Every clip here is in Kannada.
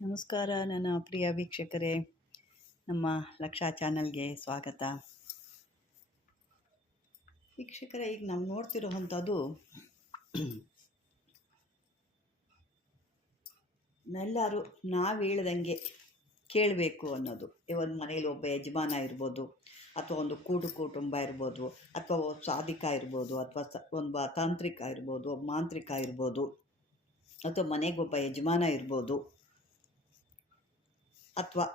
ನಮಸ್ಕಾರ, ನನ್ನ ಪ್ರಿಯ ವೀಕ್ಷಕರೇ. ನಮ್ಮ ಲಕ್ಷಾ ಚಾನಲ್ಗೆ ಸ್ವಾಗತ. ವೀಕ್ಷಕರೇ, ಈಗ ನಾವು ನೋಡ್ತಿರುವಂಥದ್ದು ಎಲ್ಲರೂ ನಾವು ಹೇಳ್ದಂಗೆ ಕೇಳಬೇಕು ಅನ್ನೋದು. ಒಂದು ಮನೇಲಿ ಒಬ್ಬ ಯಜಮಾನ ಇರ್ಬೋದು, ಅಥವಾ ಒಂದು ಕೂಡು ಕುಟುಂಬ ಇರ್ಬೋದು, ಅಥವಾ ಸಾಧಿಕ ಇರ್ಬೋದು, ಅಥವಾ ಒಬ್ಬ ತಾಂತ್ರಿಕ ಇರ್ಬೋದು, ಒಬ್ಬ ಮಾಂತ್ರಿಕ ಇರ್ಬೋದು, ಅಥವಾ ಮನೆಗೊಬ್ಬ ಯಜಮಾನ ಇರ್ಬೋದು ಅಥವಾ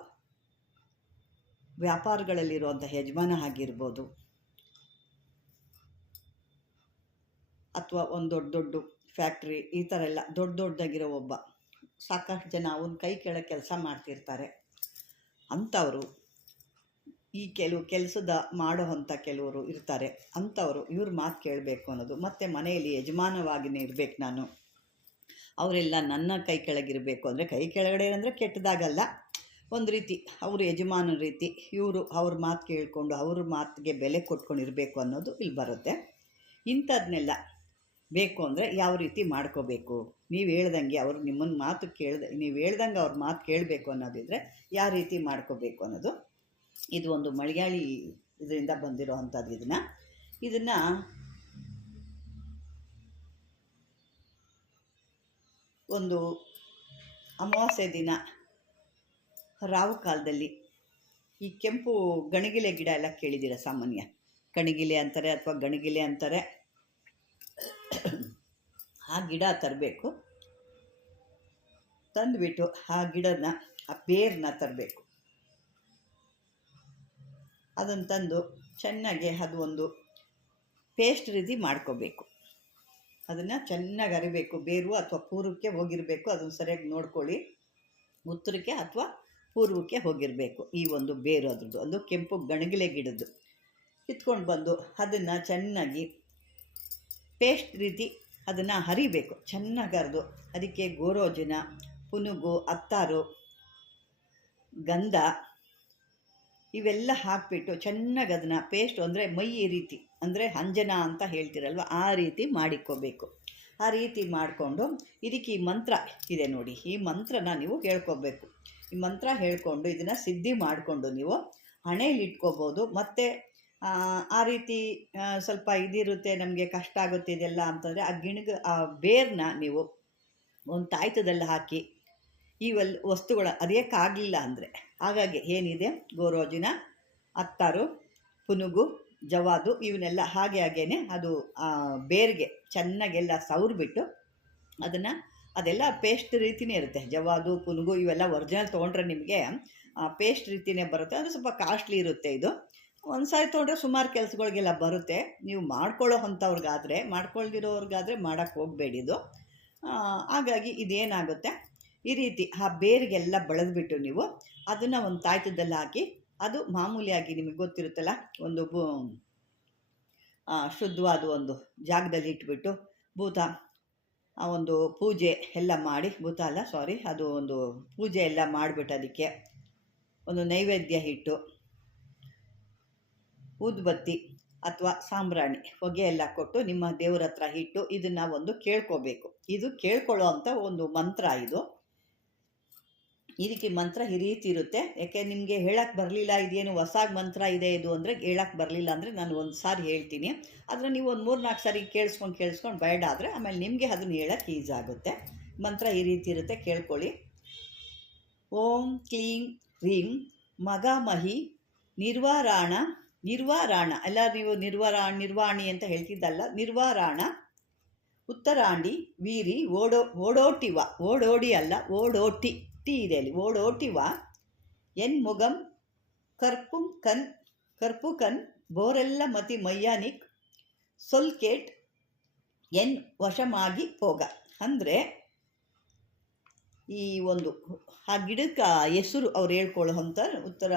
ವ್ಯಾಪಾರಗಳಲ್ಲಿರುವಂಥ ಯಜಮಾನ ಆಗಿರ್ಬೋದು, ಅಥವಾ ಒಂದು ದೊಡ್ಡ ದೊಡ್ಡ ಫ್ಯಾಕ್ಟ್ರಿ, ಈ ಥರ ಎಲ್ಲ ದೊಡ್ಡ ದೊಡ್ಡದಾಗಿರೋ ಒಬ್ಬ, ಸಾಕಷ್ಟು ಜನ ಅವನ ಕೈ ಕೆಳಗೆ ಕೆಲಸ ಮಾಡ್ತಿರ್ತಾರೆ. ಅಂಥವರು ಈ ಕೆಲವು ಕೆಲಸದ ಮಾಡೋ ಅಂಥ ಕೆಲವರು ಇರ್ತಾರೆ. ಅಂಥವರು ಇವ್ರ ಮಾತು ಕೇಳಬೇಕು ಅನ್ನೋದು. ಮತ್ತು ಮನೆಯಲ್ಲಿ ಯಜಮಾನವಾಗಿಯೇ ಇರಬೇಕು ನಾನು. ಅವರೆಲ್ಲ ನನ್ನ ಕೈ ಕೆಳಗಿರಬೇಕು ಅಂದರೆ ಕೈ ಕೆಳಗಡೆ ಅಂದರೆ ಕೆಟ್ಟದಾಗಲ್ಲ. ಒಂದು ರೀತಿ, ಅವರು ಯಜಮಾನ ರೀತಿ, ಇವರು ಅವ್ರ ಮಾತು ಕೇಳಿಕೊಂಡು ಅವ್ರ ಮಾತಿಗೆ ಬೆಲೆ ಕೊಟ್ಕೊಂಡಿರಬೇಕು ಅನ್ನೋದು ಇಲ್ಲಿ ಬರುತ್ತೆ. ಇಂಥದ್ನೆಲ್ಲ ಬೇಕು ಅಂದರೆ ಯಾವ ರೀತಿ ಮಾಡ್ಕೋಬೇಕು? ನೀವು ಹೇಳ್ದಂಗೆ ಅವ್ರು ನಿಮ್ಮನ್ನು ಮಾತು ಕೇಳ್ದ, ನೀವು ಹೇಳ್ದಂಗೆ ಅವ್ರ ಮಾತು ಕೇಳಬೇಕು ಅನ್ನೋದಿದ್ರೆ ಯಾವ ರೀತಿ ಮಾಡ್ಕೋಬೇಕು ಅನ್ನೋದು ಇದು ಒಂದು ಮಲಯಾಳಿ ಇದರಿಂದ ಬಂದಿರೋ ಅಂಥದ್ದು ಇದನ್ನು. ಇದನ್ನು ಒಂದು ಅಮಾವಾಸ್ಯೆ ದಿನ ರಾವು ಕಾಲದಲ್ಲಿ. ಈ ಕೆಂಪು ಗಣಗಿಲೆ ಗಿಡ ಎಲ್ಲ ಕೇಳಿದ್ದೀರ ಸಾಮಾನ್ಯ? ಕಣಗಿಲೆ ಅಂತಾರೆ ಅಥವಾ ಗಣಗಿಲೆ ಅಂತಾರೆ. ಆ ಗಿಡ ತರಬೇಕು. ತಂದುಬಿಟ್ಟು ಆ ಗಿಡನ, ಆ ಬೇರನ್ನ ತರಬೇಕು. ಅದನ್ನು ತಂದು ಚೆನ್ನಾಗಿ ಅದು ಒಂದು ಪೇಸ್ಟ್ ರೀತಿ ಮಾಡ್ಕೋಬೇಕು. ಅದನ್ನು ಚೆನ್ನಾಗಿ ಅರಿಬೇಕು. ಬೇರು ಅಥವಾ ಪೂರ್ವಕ್ಕೆ ಹೋಗಿರಬೇಕು. ಅದನ್ನು ಸರಿಯಾಗಿ ನೋಡ್ಕೊಳ್ಳಿ. ಉತ್ತರಕ್ಕೆ ಅಥವಾ ಪೂರ್ವಕ್ಕೆ ಹೋಗಿರಬೇಕು. ಈ ಒಂದು ಬೇರು ಅದ್ರದ್ದು. ಅದು ಕೆಂಪು ಗಣಗಿಲೆ ಗಿಡದ್ದು. ಕಿತ್ಕೊಂಡು ಬಂದು ಅದನ್ನು ಚೆನ್ನಾಗಿ ಪೇಸ್ಟ್ ರೀತಿ ಅದನ್ನು ಹರಿಬೇಕು. ಚೆನ್ನಾಗಿ ಹರಿದು ಅದಕ್ಕೆ ಗೋರೋಜಿನ, ಪುನುಗು, ಅತ್ತಾರು, ಗಂಧ ಇವೆಲ್ಲ ಹಾಕಿಬಿಟ್ಟು ಚೆನ್ನಾಗಿ ಅದನ್ನು ಪೇಸ್ಟ್ ಅಂದರೆ ಮೈ ಈ ರೀತಿ ಅಂದರೆ ಅಂಜನ ಅಂತ ಹೇಳ್ತಿರಲ್ವ? ಆ ರೀತಿ ಮಾಡಿಕೋಬೇಕು. ಆ ರೀತಿ ಮಾಡಿಕೊಂಡು ಇದಕ್ಕೆ ಈ ಮಂತ್ರ ಇದೆ ನೋಡಿ. ಈ ಮಂತ್ರನ ನೀವು ಹೇಳ್ಕೊಬೇಕು. ಈ ಮಂತ್ರ ಹೇಳಿಕೊಂಡು, ಇದನ್ನು ಸಿದ್ಧಿ ಮಾಡಿಕೊಂಡು ನೀವು ಹಣೆಯಲ್ಲಿ ಇಟ್ಕೋಬೋದು. ಮತ್ತು, ಆ ರೀತಿ ಸ್ವಲ್ಪ ಇದಿರುತ್ತೆ, ನಮಗೆ ಕಷ್ಟ ಆಗುತ್ತೆ ಇದೆಲ್ಲ ಅಂತಂದರೆ, ಆ ಗಿಣಗ, ಆ ಬೇರ್ನ ನೀವು ಒಂದು ತಾಯ್ತದಲ್ಲಿ ಹಾಕಿ ಇವೆಲ್ಲ ವಸ್ತುಗಳ ಅರಿಯೋಕ್ಕಾಗಲಿಲ್ಲ ಅಂದರೆ. ಹಾಗಾಗಿ ಏನಿದೆ? ಗೋರೋಜಿನ, ಅತ್ತಾರು, ಪುನುಗು, ಜವಾದು ಇವನ್ನೆಲ್ಲ ಹಾಗೆ ಹಾಗೇನೆ ಅದು ಬೇರ್ಗೆ ಚೆನ್ನಾಗೆಲ್ಲ ಸವರ್ಬಿಟ್ಟು ಅದನ್ನು ಅದೆಲ್ಲ ಪೇಸ್ಟ್ ರೀತಿನೇ ಇರುತ್ತೆ. ಜವಾದು, ಪುನುಗು ಇವೆಲ್ಲ ಒರಿಜಿನಲ್ ತೊಗೊಂಡ್ರೆ ನಿಮಗೆ ಪೇಸ್ಟ್ ರೀತಿನೇ ಬರುತ್ತೆ. ಅಂದರೆ ಸ್ವಲ್ಪ ಕಾಸ್ಟ್ಲಿ ಇರುತ್ತೆ ಇದು. ಒಂದು ಸಾರಿ ತೊಗೊಂಡ್ರೆ ಸುಮಾರು ಕೆಲಸಗಳಿಗೆಲ್ಲ ಬರುತ್ತೆ. ನೀವು ಮಾಡ್ಕೊಳ್ಳೋ ಅಂಥವ್ರಿಗಾದರೆ, ಮಾಡ್ಕೊಳ್ದಿರೋರ್ಗಾದರೆ ಮಾಡೋಕ್ಕೆ ಹೋಗಬೇಡಿ ಇದು. ಹಾಗಾಗಿ ಇದೇನಾಗುತ್ತೆ? ಈ ರೀತಿ ಆ ಬೇರಿಗೆಲ್ಲ ಬಳದ್ಬಿಟ್ಟು ನೀವು ಅದನ್ನು ಒಂದು ತಾಯ್ತದಲ್ಲಿ ಹಾಕಿ, ಅದು ಮಾಮೂಲಿಯಾಗಿ ನಿಮಗೆ ಗೊತ್ತಿರುತ್ತಲ್ಲ, ಒಂದು ಶುದ್ಧವಾದ ಒಂದು ಜಾಗದಲ್ಲಿ ಇಟ್ಬಿಟ್ಟು ಭೂತ ಒಂದು ಪೂಜೆ ಎಲ್ಲ ಮಾಡಿ ಭೂತ ಸಾರಿ ಅದು ಒಂದು ಪೂಜೆ ಎಲ್ಲ ಮಾಡಿಬಿಟ್ಟು ಅದಕ್ಕೆ ಒಂದು ನೈವೇದ್ಯ ಹಿಟ್ಟು ಊದುಬತ್ತಿ ಅಥವಾ ಸಾಂಬ್ರಾಣಿ ಹೊಗೆ ಎಲ್ಲ ಕೊಟ್ಟು ನಿಮ್ಮ ದೇವ್ರ ಹತ್ರ ಇಟ್ಟು ಇದನ್ನು ಒಂದು ಕೇಳ್ಕೋಬೇಕು. ಇದು ಕೇಳ್ಕೊಳ್ಳೋ ಅಂಥ ಒಂದು ಮಂತ್ರ ಇದು. ಈ ರೀತಿ ಇರುತ್ತೆ. ಯಾಕೆ ನಿಮಗೆ ಹೇಳಕ್ಕೆ ಬರಲಿಲ್ಲ, ಇದೇನು ಹೊಸ ಮಂತ್ರ ಇದೆ ಇದು ಅಂದರೆ ಹೇಳಕ್ಕೆ ಬರಲಿಲ್ಲ ಅಂದರೆ ನಾನು ಒಂದು ಸಾರಿ ಹೇಳ್ತೀನಿ. ಆದರೆ ನೀವು ಒಂದು ಮೂರು ನಾಲ್ಕು ಸಾರಿ ಕೇಳಿಸ್ಕೊಂಡು ಕೇಳಿಸ್ಕೊಂಡು ಬೇಡ ಆದರೆ ಆಮೇಲೆ ನಿಮಗೆ ಅದನ್ನು ಹೇಳಕ್ಕೆ ಈಸ್ ಆಗುತ್ತೆ. ಮಂತ್ರ ಈ ರೀತಿ ಇರುತ್ತೆ, ಕೇಳ್ಕೊಳ್ಳಿ. ಓಂ ಕ್ಲೀಂ ಹ್ರೀಂ ಮಗಾಮಹಿ ನಿರ್ವಾರಾಣ ನಿರ್ವಾರಾಣ. ಎಲ್ಲ ನೀವು ನಿರ್ವಾರಾ, ನಿರ್ವಾಣಿ ಅಂತ ಹೇಳ್ತಿದ್ದಲ್ಲ, ನಿರ್ವಾರಾಣ, ಉತ್ತರಾಂಡಿ, ವೀರಿ, ಓಡೋ, ಓಡೋಟಿವ. ಓಡೋಡಿ ಅಲ್ಲ, ಓಡೋಟಿ. ಟಿ ಇದೆ ಅಲ್ಲಿ ಓಡೋಟಿವ ಎನ್ ಮುಗಂ? ಕರ್ಪುಂ ಕನ್ ಕರ್ಪು ಕನ್ ಬೋರೆಲ್ಲ ಮತಿ ಮಯ್ಯಾನಿಕ್ ಸೊಲ್ಕೇಟ್, ಎನ್ ವಶಮಾಗಿ ಹೋಗ ಅಂದರೆ ಈ ಒಂದು ಆ ಗಿಡಕ್ಕೆ ಹೆಸರು ಅವ್ರು ಹೇಳ್ಕೊಳ್ಳೋ ಅಂತ ಉತ್ತರ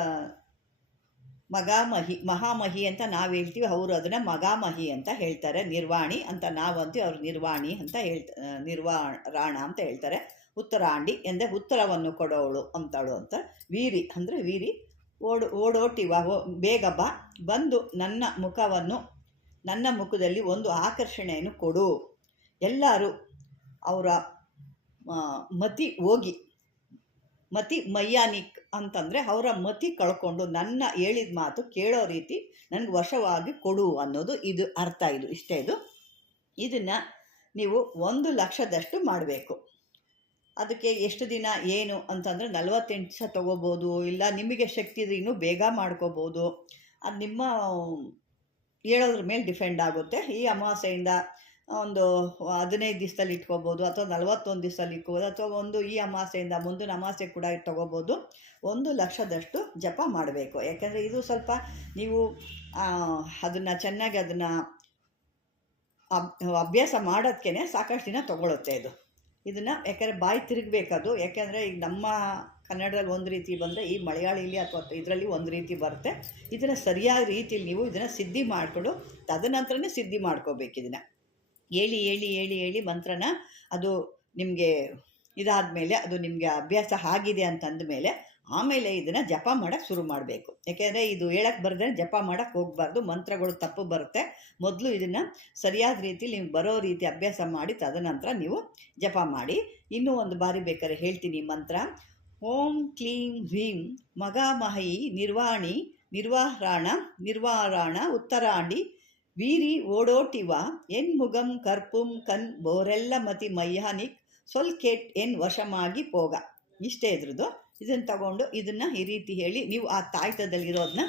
ಮಗಾಮಹಿ, ಮಹಾಮಹಿ ಅಂತ ನಾವು ಹೇಳ್ತೀವಿ. ಅವರು ಅದನ್ನು ಮಗಾಮಹಿ ಅಂತ ಹೇಳ್ತಾರೆ. ನಿರ್ವಾಣಿ ಅಂತ ನಾವು ಅಂತೀವಿ. ಅವ್ರು ನಿರ್ವಾಣಿ ಅಂತ ಹೇಳ್ತ ನಿರ್ವಾರಾಣ ಅಂತ ಹೇಳ್ತಾರೆ. ಉತ್ತರಾಂಡಿ ಎಂದೇ ಉತ್ತರವನ್ನು ಕೊಡೋವಳು ಅಂತಳು ಅಂತ. ವೀರಿ ಅಂದರೆ ವೀರಿ, ಓಡು ಓಡೋಟಿವ ಬೇಗ ಬಾ, ಬಂದು ನನ್ನ ಮುಖವನ್ನು, ನನ್ನ ಮುಖದಲ್ಲಿ ಒಂದು ಆಕರ್ಷಣೆಯನ್ನು ಕೊಡು. ಎಲ್ಲರೂ ಅವರ ಮತಿ ಹೋಗಿ, ಮತಿ ಮಯ್ಯಾನಿಕ್ ಅಂತಂದರೆ ಅವರ ಮತಿ ಕಳ್ಕೊಂಡು ನನ್ನ ಹೇಳಿದ ಮಾತು ಕೇಳೋ ರೀತಿ ನನಗೆ ವಶವಾಗಿ ಕೊಡು ಅನ್ನೋದು ಇದು ಅರ್ಥ ಇದು, ಇಷ್ಟೇ ಇದು. ಇದನ್ನು ನೀವು ಒಂದು ಲಕ್ಷದಷ್ಟು ಮಾಡಬೇಕು. ಅದಕ್ಕೆ ಎಷ್ಟು ದಿನ ಏನು ಅಂತಂದರೆ ನಲವತ್ತೆಂಟು ದಿವಸ ತೊಗೋಬೋದು, ಇಲ್ಲ ನಿಮಗೆ ಶಕ್ತಿ ಇದ್ರೆ ಇನ್ನೂ ಬೇಗ ಮಾಡ್ಕೋಬೋದು. ಅದು ನಿಮ್ಮ ಹೇಳೋದ್ರ ಮೇಲೆ ಡಿಪೆಂಡ್ ಆಗುತ್ತೆ. ಈ ಅಮಾವಾಸ್ಯೆಯಿಂದ ಒಂದು ಹದಿನೈದು ದಿವಸದಲ್ಲಿ ಇಟ್ಕೋಬೋದು, ಅಥವಾ ನಲವತ್ತೊಂದು ದಿವಸದಲ್ಲಿ ಇಟ್ಕೋಬೋದು, ಅಥವಾ ಒಂದು ಈ ಅಮಾವಾಸ್ಯೆಯಿಂದ ಮುಂದಿನ ಅಮಾವಾಸ್ಯೆ ಕೂಡ ತೊಗೋಬೋದು. ಒಂದು ಲಕ್ಷದಷ್ಟು ಜಪ ಮಾಡಬೇಕು. ಯಾಕೆಂದರೆ ಇದು ಸ್ವಲ್ಪ ನೀವು ಅದನ್ನು ಚೆನ್ನಾಗಿ ಅದನ್ನು ಅಭ್ಯಾಸ ಮಾಡೋದಕ್ಕೇ ಸಾಕಷ್ಟು ದಿನ ತೊಗೊಳುತ್ತೆ ಇದು. ಇದನ್ನು ಯಾಕೆಂದರೆ ಬಾಯಿ ತಿರುಗಬೇಕದು. ಯಾಕೆಂದರೆ ಈಗ ನಮ್ಮ ಕನ್ನಡದಲ್ಲಿ ಒಂದು ರೀತಿ ಬಂದರೆ ಈ ಮಲಯಾಳಿಲಿ ಅಥವಾ ಇದರಲ್ಲಿ ಒಂದು ರೀತಿ ಬರುತ್ತೆ. ಇದನ್ನು ಸರಿಯಾದ ರೀತಿಯಲ್ಲಿ ನೀವು ಇದನ್ನು ಸಿದ್ಧಿ ಮಾಡಿಕೊಂಡು ತದನಂತರನೇ ಸಿದ್ಧಿ ಮಾಡ್ಕೋಬೇಕು ಇದನ್ನು. ಹೇಳಿ ಹೇಳಿ ಹೇಳಿ ಹೇಳಿ ಮಂತ್ರನ ಅದು ನಿಮಗೆ ಇದಾದ ಮೇಲೆ ಅದು ನಿಮಗೆ ಅಭ್ಯಾಸ ಆಗಿದೆ ಅಂತಂದ ಮೇಲೆ ಆಮೇಲೆ ಇದನ್ನು ಜಪ ಮಾಡೋಕ್ಕೆ ಶುರು ಮಾಡಬೇಕು. ಯಾಕೆಂದರೆ ಇದು ಹೇಳಕ್ಕೆ ಬರ್ದೇ ಜಪ ಮಾಡೋಕ್ಕೆ ಹೋಗಬಾರ್ದು, ಮಂತ್ರಗಳು ತಪ್ಪು ಬರುತ್ತೆ. ಮೊದಲು ಇದನ್ನು ಸರಿಯಾದ ರೀತಿಲಿ ನೀವು ಬರೋ ರೀತಿ ಅಭ್ಯಾಸ ಮಾಡಿ ತದನಂತರ ನೀವು ಜಪ ಮಾಡಿ. ಇನ್ನೂ ಒಂದು ಬಾರಿ ಬೇಕಾದ್ರೆ ಹೇಳ್ತೀನಿ ಮಂತ್ರ. ಓಂ ಕ್ಲೀಂ ಹ್ರೀಂ ಮಗಾಮಹಿ ನಿರ್ವಾಣಿ ನಿರ್ವಾಹರಾಣ ನಿರ್ವಾರಾಣ ಉತ್ತರಾಣಿ ವೀರಿ ಓಡೋಟಿವ ಎನ್ ಮುಗಂ ಕರ್ಪುಂ ಕನ್ ಬೋರೆಲ್ಲ ಮತಿ ಮಯ್ಯಾನಿಕ್ ಸೊಲ್ಕೆಟ್ ಎನ್ ವಶಮಾಗಿ ಪೋಗ. ಇಷ್ಟೇ ಇದ್ರದ್ದು. ಇದನ್ನು ತಗೊಂಡು ಇದನ್ನು ಈ ರೀತಿ ಹೇಳಿ ನೀವು ಆ ತಾಯ್ತದಲ್ಲಿರೋದನ್ನ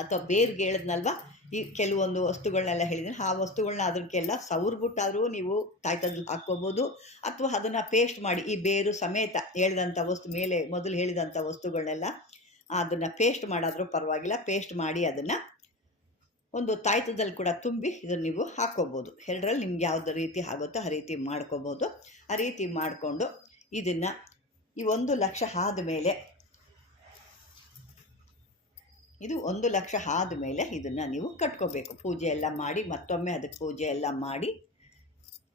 ಅಥವಾ ಬೇರ್ಗೆ ಹೇಳಿದ್ನಲ್ವ? ಈ ಕೆಲವೊಂದು ವಸ್ತುಗಳನ್ನೆಲ್ಲ ಹೇಳಿದ್ರೆ ಆ ವಸ್ತುಗಳನ್ನ ಅದಕ್ಕೆಲ್ಲ ಸವರ್ಬಿಟ್ಟಾದರೂ ನೀವು ತಾಯ್ತದಲ್ಲಿ ಹಾಕ್ಕೋಬೋದು. ಅಥವಾ ಅದನ್ನು ಪೇಸ್ಟ್ ಮಾಡಿ ಈ ಬೇರು ಸಮೇತ ಹೇಳಿದಂಥ ವಸ್ತು ಮೇಲೆ ಮೊದಲು ಹೇಳಿದಂಥ ವಸ್ತುಗಳನ್ನೆಲ್ಲ ಅದನ್ನು ಪೇಸ್ಟ್ ಮಾಡಾದರೂ ಪರವಾಗಿಲ್ಲ. ಪೇಸ್ಟ್ ಮಾಡಿ ಅದನ್ನು ಒಂದು ತಾಯ್ತದಲ್ಲಿ ಕೂಡ ತುಂಬಿ ಇದನ್ನು ನೀವು ಹಾಕ್ಕೋಬೋದು. ಎರಡರಲ್ಲಿ ನಿಮ್ಗೆ ಯಾವುದೇ ರೀತಿ ಆಗುತ್ತೋ ಆ ರೀತಿ ಮಾಡ್ಕೋಬೋದು. ಆ ರೀತಿ ಮಾಡಿಕೊಂಡು ಇದನ್ನು ಈ ಒಂದು ಲಕ್ಷ ಆದ ಮೇಲೆ, ಇದು ಒಂದು ಲಕ್ಷ ಆದ ಮೇಲೆ ಇದನ್ನು ನೀವು ಕಟ್ಕೋಬೇಕು. ಪೂಜೆ ಎಲ್ಲ ಮಾಡಿ, ಮತ್ತೊಮ್ಮೆ ಅದಕ್ಕೆ ಪೂಜೆ ಎಲ್ಲ ಮಾಡಿ,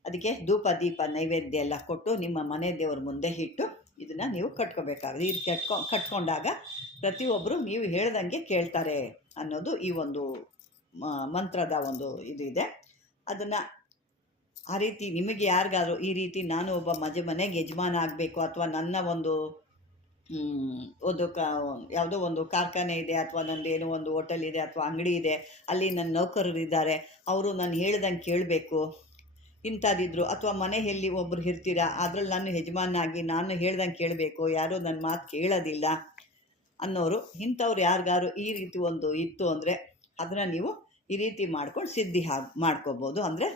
ಅದಕ್ಕೆ ಧೂಪ, ದೀಪ, ನೈವೇದ್ಯ ಎಲ್ಲ ಕೊಟ್ಟು ನಿಮ್ಮ ಮನೆ ದೇವ್ರ ಮುಂದೆ ಇಟ್ಟು ಇದನ್ನು ನೀವು ಕಟ್ಕೋಬೇಕಾಗುತ್ತೆ ಇದು ಕಟ್ಕೊ, ಕಟ್ಕೊಂಡಾಗ ಪ್ರತಿಯೊಬ್ಬರು ನೀವು ಹೇಳ್ದಂಗೆ ಕೇಳ್ತಾರೆ ಅನ್ನೋದು ಈ ಒಂದು ಮಂತ್ರದ ಒಂದು ಇದು ಇದೆ. ಅದನ್ನು ಆ ರೀತಿ ನಿಮಗೆ ಯಾರಿಗಾದರೂ ಈ ರೀತಿ ನಾನು ಒಬ್ಬ ಮಜೆ ಮನೆಗೆ ಯಜಮಾನ ಆಗಬೇಕು ಅಥವಾ ನನ್ನ ಒಂದು ಒಂದು ಕ, ಯಾವುದೋ ಒಂದು ಕಾರ್ಖಾನೆ ಇದೆ ಅಥವಾ ನಂದು ಏನೋ ಒಂದು ಹೋಟೆಲ್ ಇದೆ ಅಥವಾ ಅಂಗಡಿ ಇದೆ, ಅಲ್ಲಿ ನನ್ನ ನೌಕರರು ಇದ್ದಾರೆ, ಅವರು ನಾನು ಹೇಳ್ದಂಗೆ ಕೇಳಬೇಕು. ಇಂಥದ್ದಿದ್ರು ಅಥವಾ ಮನೆಯಲ್ಲಿ ಒಬ್ಬರು ಇರ್ತೀರಾ, ಅದ್ರಲ್ಲಿ ನಾನು ಯಜಮಾನಾಗಿ ನಾನು ಹೇಳ್ದಂಗೆ ಕೇಳಬೇಕು, ಯಾರೂ ನನ್ನ ಮಾತು ಕೇಳೋದಿಲ್ಲ ಅನ್ನೋರು, ಇಂಥವ್ರು ಯಾರಿಗಾರು ಈ ರೀತಿ ಒಂದು ಇತ್ತು ಅಂದರೆ ಅದನ್ನು ನೀವು ಈ ರೀತಿ ಮಾಡ್ಕೊಂಡು ಸಿದ್ಧಿ ಹಾಗೆ ಮಾಡ್ಕೋಬೋದು ಅಂದರೆ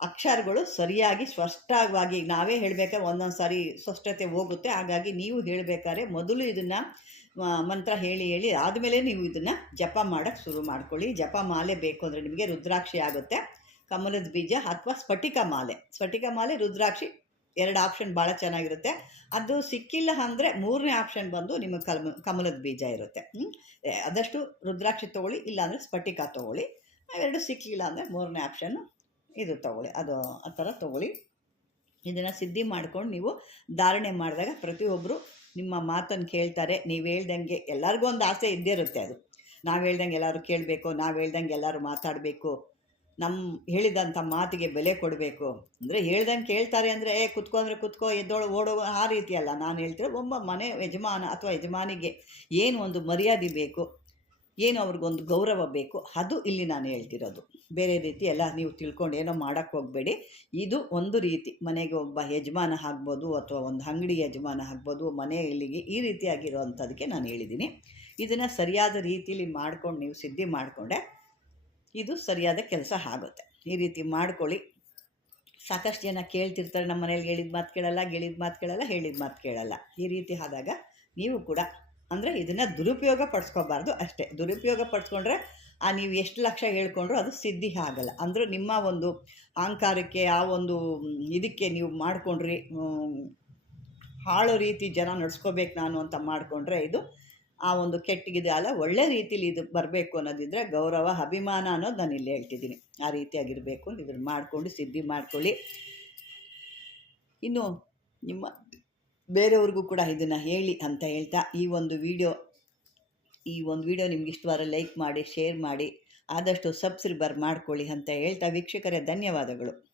ಅಕ್ಷರಗಳು ಸರಿಯಾಗಿ ಸ್ಪಷ್ಟವಾಗಿ ನಾವೇ ಹೇಳಬೇಕಾದ್ರೆ ಒಂದೊಂದು ಸಾರಿ ಸ್ಪಷ್ಟತೆ ಹೋಗುತ್ತೆ. ಹಾಗಾಗಿ ನೀವು ಹೇಳಬೇಕಾದ್ರೆ ಮೊದಲು ಇದನ್ನು ಮಂತ್ರ ಹೇಳಿ ಹೇಳಿ ಆದಮೇಲೆ ನೀವು ಇದನ್ನು ಜಪ ಮಾಡೋಕ್ಕೆ ಶುರು ಮಾಡ್ಕೊಳ್ಳಿ. ಜಪ ಮಾಲೆ ಬೇಕು ಅಂದರೆ ನಿಮಗೆ ರುದ್ರಾಕ್ಷಿ ಆಗುತ್ತೆ. ಕಮಲದ ಬೀಜ ಅಥವಾ ಸ್ಫಟಿಕ ಮಾಲೆ. ಸ್ಫಟಿಕ ಮಾಲೆ, ರುದ್ರಾಕ್ಷಿ ಎರಡು ಆಪ್ಷನ್ ಭಾಳ ಚೆನ್ನಾಗಿರುತ್ತೆ. ಅದು ಸಿಕ್ಕಿಲ್ಲ ಅಂದರೆ ಮೂರನೇ ಆಪ್ಷನ್ ಬಂದು ನಿಮಗೆ ಕಲ್ಮ ಕಮಲದ ಬೀಜ ಇರುತ್ತೆ. ಆದಷ್ಟು ರುದ್ರಾಕ್ಷಿ ತೊಗೊಳ್ಳಿ, ಇಲ್ಲಾಂದರೆ ಸ್ಫಟಿಕ ತೊಗೊಳ್ಳಿ. ಎರಡು ಸಿಕ್ಕಲಿಲ್ಲ ಅಂದರೆ ಮೂರನೇ ಆಪ್ಷನ್ನು ಇದು ತಗೊಳ್ಳಿ, ಅದು ಆ ಥರ ತಗೊಳ್ಳಿ. ಇದನ್ನು ಸಿದ್ಧಿ ಮಾಡ್ಕೊಂಡು ನೀವು ಧಾರಣೆ ಮಾಡಿದಾಗ ಪ್ರತಿಯೊಬ್ಬರು ನಿಮ್ಮ ಮಾತನ್ನು ಕೇಳ್ತಾರೆ. ನೀವು ಹೇಳ್ದಂಗೆ ಎಲ್ಲರಿಗೂ ಒಂದು ಆಸೆ ಇದ್ದೇ ಇರುತ್ತೆ ಅದು. ನಾವು ಹೇಳ್ದಂಗೆ ಎಲ್ಲರೂ ಕೇಳಬೇಕು, ನಾವು ಹೇಳ್ದಂಗೆ ಎಲ್ಲರೂ ಮಾತಾಡಬೇಕು. ನಮ್ಮ ಹೇಳಿದಂಥ ಮಾತಿಗೆ ಬೆಲೆ ಕೊಡಬೇಕು. ಅಂದರೆ ಹೇಳ್ದಂಗೆ ಕೇಳ್ತಾರೆ ಅಂದರೆ, ಏ, ಕುತ್ಕೋ ಅಂದರೆ ಕುತ್ಕೋ, ಎದ್ದೋಳು ಓಡೋ ಆ ರೀತಿಯಲ್ಲ ನಾನು ಹೇಳ್ತೀನಿ ಒಬ್ಬ ಮನೆ ಯಜಮಾನ ಅಥವಾ ಯಜಮಾನಿಗೆ ಏನು ಒಂದು ಮರ್ಯಾದೆ ಬೇಕು ಏನು ಅವ್ರಿಗೊಂದು ಗೌರವ ಬೇಕು, ಅದು ಇಲ್ಲಿ ನಾನು ಹೇಳ್ತಿರೋದು. ಬೇರೆ ರೀತಿ ಎಲ್ಲ ನೀವು ತಿಳ್ಕೊಂಡು ಏನೋ ಮಾಡೋಕ್ಕೆ ಹೋಗಬೇಡಿ. ಇದು ಒಂದು ರೀತಿ ಮನೆಗೆ ಒಬ್ಬ ಯಜಮಾನ ಆಗ್ಬೋದು ಅಥವಾ ಒಂದು ಅಂಗಡಿ ಯಜಮಾನ ಆಗ್ಬೋದು ಮನೆಯಲ್ಲಿಗೆ ಈ ರೀತಿಯಾಗಿರೋವಂಥದ್ದಕ್ಕೆ ನಾನು ಹೇಳಿದ್ದೀನಿ. ಇದನ್ನು ಸರಿಯಾದ ರೀತಿಯಲ್ಲಿ ಮಾಡ್ಕೊಂಡು ನೀವು ಸಿದ್ಧಿ ಮಾಡಿಕೊಂಡೆ ಇದು ಸರಿಯಾದ ಕೆಲಸ ಆಗುತ್ತೆ. ಈ ರೀತಿ ಮಾಡ್ಕೊಳ್ಳಿ. ಸಾಕಷ್ಟು ಜನ ಕೇಳ್ತಿರ್ತಾರೆ, ನಮ್ಮ ಮನೇಲಿ ಹೇಳಿದ ಮಾತು ಕೇಳಲ್ಲ, ಗೆಳಿದ ಮಾತು ಕೇಳಲ್ಲ, ಹೇಳಿದ ಮಾತು ಕೇಳಲ್ಲ. ಈ ರೀತಿ ಆದಾಗ ನೀವು ಕೂಡ ಅಂದರೆ ಇದನ್ನು ದುರುಪಯೋಗ ಪಡಿಸ್ಕೋಬಾರ್ದು ಅಷ್ಟೇ. ದುರುಪಯೋಗ ಪಡಿಸ್ಕೊಂಡ್ರೆ, ಆ ನೀವು ಎಷ್ಟು ಲಕ್ಷ ಹೇಳ್ಕೊಂಡ್ರೂ ಅದು ಸಿದ್ಧಿ ಆಗಲ್ಲ. ಅಂದರೆ ನಿಮ್ಮ ಒಂದು ಅಹಂಕಾರಕ್ಕೆ, ಆ ಒಂದು ಇದಕ್ಕೆ ನೀವು ಮಾಡಿಕೊಂಡ್ರಿ ಹಾಳು ರೀತಿ ಜನ ನಡ್ಸ್ಕೋಬೇಕು ನಾನು ಅಂತ ಮಾಡಿಕೊಂಡ್ರೆ ಇದು ಆ ಒಂದು ಕೆಟ್ಟಗಿದೆ ಅಲ್ಲ, ಒಳ್ಳೆ ರೀತಿಲಿ ಇದು ಬರಬೇಕು ಅನ್ನೋದಿದ್ರೆ ಗೌರವ, ಅಭಿಮಾನ ಅನ್ನೋದು ನಾನು ಇಲ್ಲಿ ಹೇಳ್ತಿದ್ದೀನಿ. ಆ ರೀತಿಯಾಗಿರಬೇಕು ಇದನ್ನು ಮಾಡಿಕೊಂಡು, ಸಿದ್ಧಿ ಮಾಡ್ಕೊಳ್ಳಿ. ಇನ್ನು ನಿಮ್ಮ ಬೇರೆಯವ್ರಿಗೂ ಕೂಡ ಇದನ್ನು ಹೇಳಿ ಅಂತ ಹೇಳ್ತಾ ಈ ಒಂದು ವಿಡಿಯೋ, ಈ ಒಂದು ವಿಡಿಯೋ ನಿಮ್ಗೆ ಇಷ್ಟವಾದ್ರೆ ಲೈಕ್ ಮಾಡಿ ಶೇರ್ ಮಾಡಿ, ಆದಷ್ಟು ಸಬ್ಸ್ಕ್ರೈಬರ್ ಮಾಡ್ಕೊಳ್ಳಿ ಅಂತ ಹೇಳ್ತಾ. ವೀಕ್ಷಕರೇ, ಧನ್ಯವಾದಗಳು.